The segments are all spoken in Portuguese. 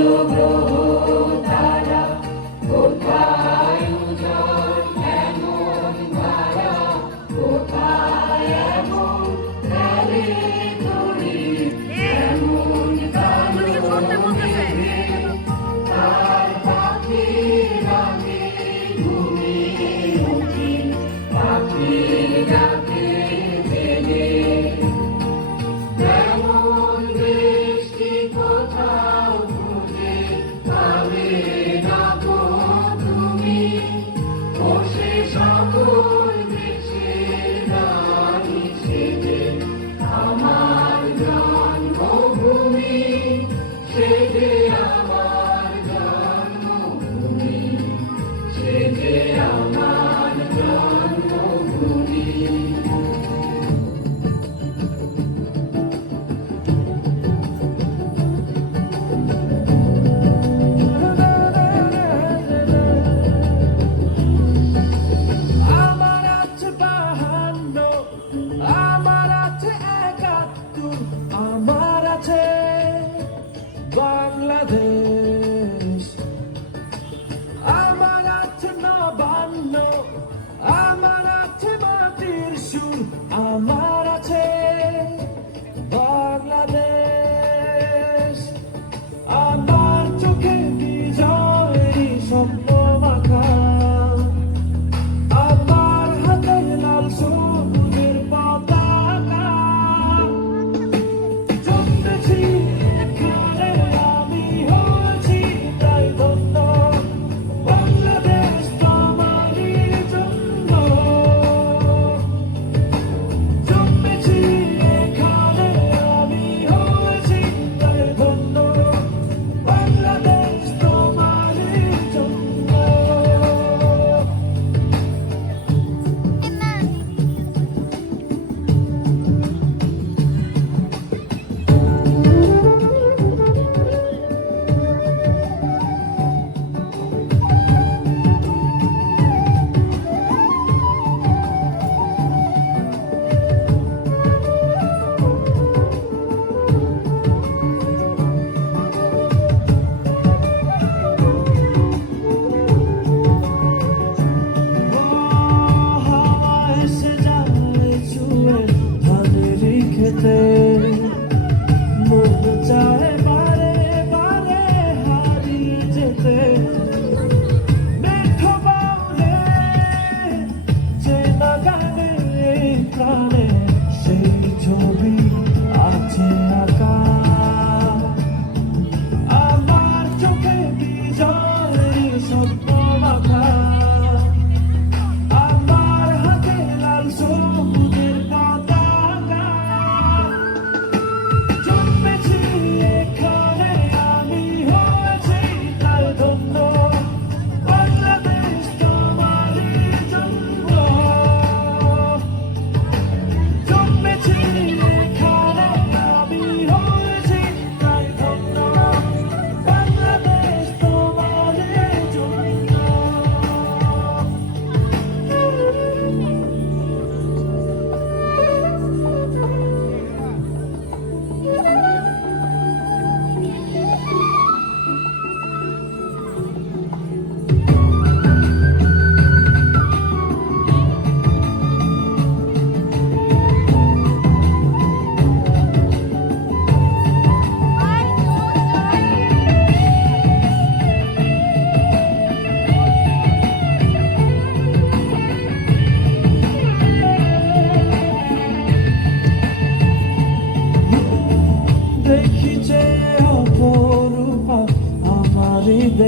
teu broto.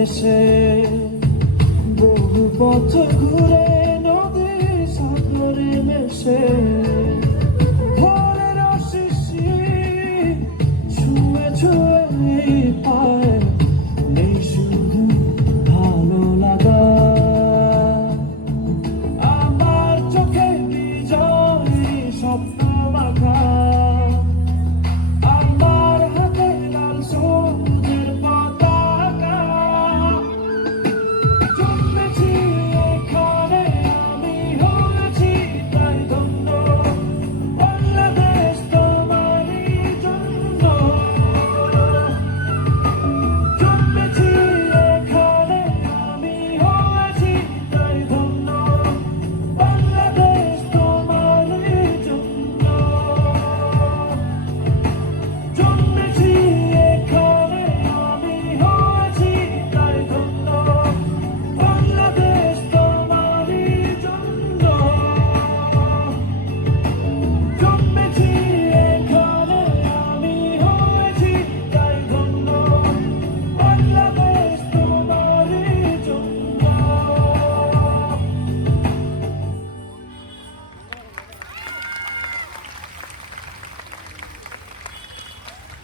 say